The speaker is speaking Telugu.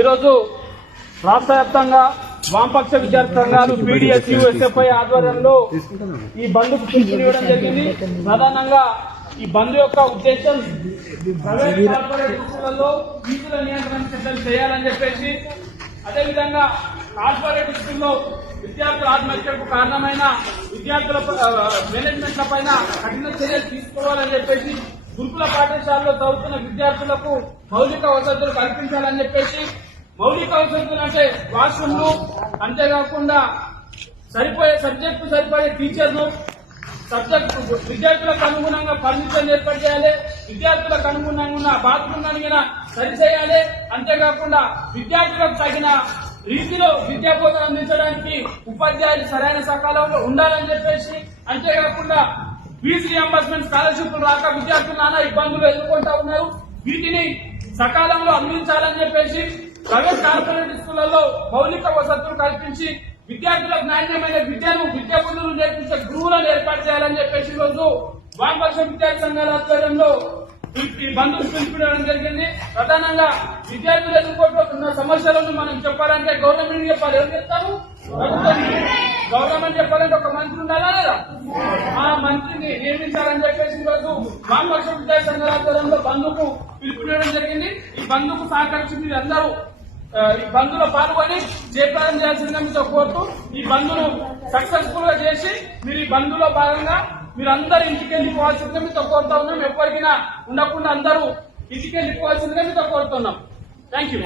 ఈరోజు రాష్ట్ర వ్యాప్తంగా వామపక్ష విద్యార్థి సంఘాలు పీడీఎస్యూ ఎస్ఎఫ్ఐ ఆధ్వర్యంలో ఈ బంద్కు పిలుపునివ్వడం జరిగింది. ప్రధానంగా ఈ బంద్ యొక్క ఉద్దేశం ప్రైవేట్ కార్పొరేట్ స్కూళ్లలో ఫీజుల నియంత్రణ చర్యలు చేయాలని చెప్పేసి, అదేవిధంగా కార్పొరేట్ స్కూల్లో విద్యార్థుల ఆత్మహత్యకు కారణమైన విద్యార్థుల మేనేజ్మెంట్ల పైన కఠిన చర్యలు తీసుకోవాలని చెప్పేసి, గురుకుల పాఠశాలలో చదువుతున్న విద్యార్థులకు మౌలిక వసతులు కల్పించాలని చెప్పేసి, మౌలిక వసతులు అంటే వాష్రూమ్లు, అంతేకాకుండా సబ్జెక్టు సరిపోయే టీచర్లు, సబ్జెక్టు విద్యార్థులకు అనుగుణంగా ఫర్నిచర్ ఏర్పాటు చేయాలి, విద్యార్థులకు అనుగుణంగా బాత్రూమ్ అడిగిన సరిచేయాలి, అంతేకాకుండా విద్యార్థులకు తగిన రీతిలో విద్యా బోధన అందించడానికి ఉపాధ్యాయులు సరైన సకాలంలో ఉండాలని చెప్పేసి, అంతేకాకుండా ఫీజు రియంబర్స్మెంట్ స్కాలర్షిప్లు రాక విద్యార్థులు నానా ఇబ్బందులు ఎదుర్కొంటా ఉన్నారు. వీటిని సకాలంలో అందించాలని చెప్పేసి, ప్రైవేట్ కార్పొరేట్ స్కూళ్లలో మౌలిక వసతులు కల్పించి విద్యార్థులకు నాణ్యమైన విద్యా బుద్ధులు నేర్పించే గురువులను ఏర్పాటు చేయాలని చెప్పేసి ఈరోజు వామపక్ష విద్యార్థి సంఘాల ఆధ్వర్యంలో ఈ బంద్కు పిలుపునివ్వడం జరిగింది. ప్రధానంగా విద్యార్థులు ఎదుర్కొంటున్న సమస్యలను మనం చెప్పాలంటే గవర్నమెంట్ చెప్పాలి. ఎవరు చెప్తారు? గవర్నమెంట్ చెప్పాలంటే ఒక మంత్రి ఉండాలా లేదా? ఆ మంత్రిని నియమించాలని చెప్పేసి ఈరోజు వామపక్ష విద్యార్థి సంఘాల ఆధ్వర్యంలో బంద్కు పిలుపునివ్వడం జరిగింది. ఈ బంద్కు సహకరించి మీరు అందరూ ఈ బంద్లో పాల్గొని జయప్రదం చేయాల్సిందిగా మీతో కోరుతూ, ఈ బంద్ను సక్సెస్ఫుల్ గా చేసి మీరు ఈ బంద్లో భాగంగా మీరు అందరూ ఇంటికి వెళ్ళిపోవాల్సిందిగా మీతో కోరుతా ఉన్నాం. ఎప్పటికైనా ఉండకుండా అందరూ ఇంటికి వెళ్ళిపోవాల్సిందిగా మీతో కోరుతున్నాం. Thank you.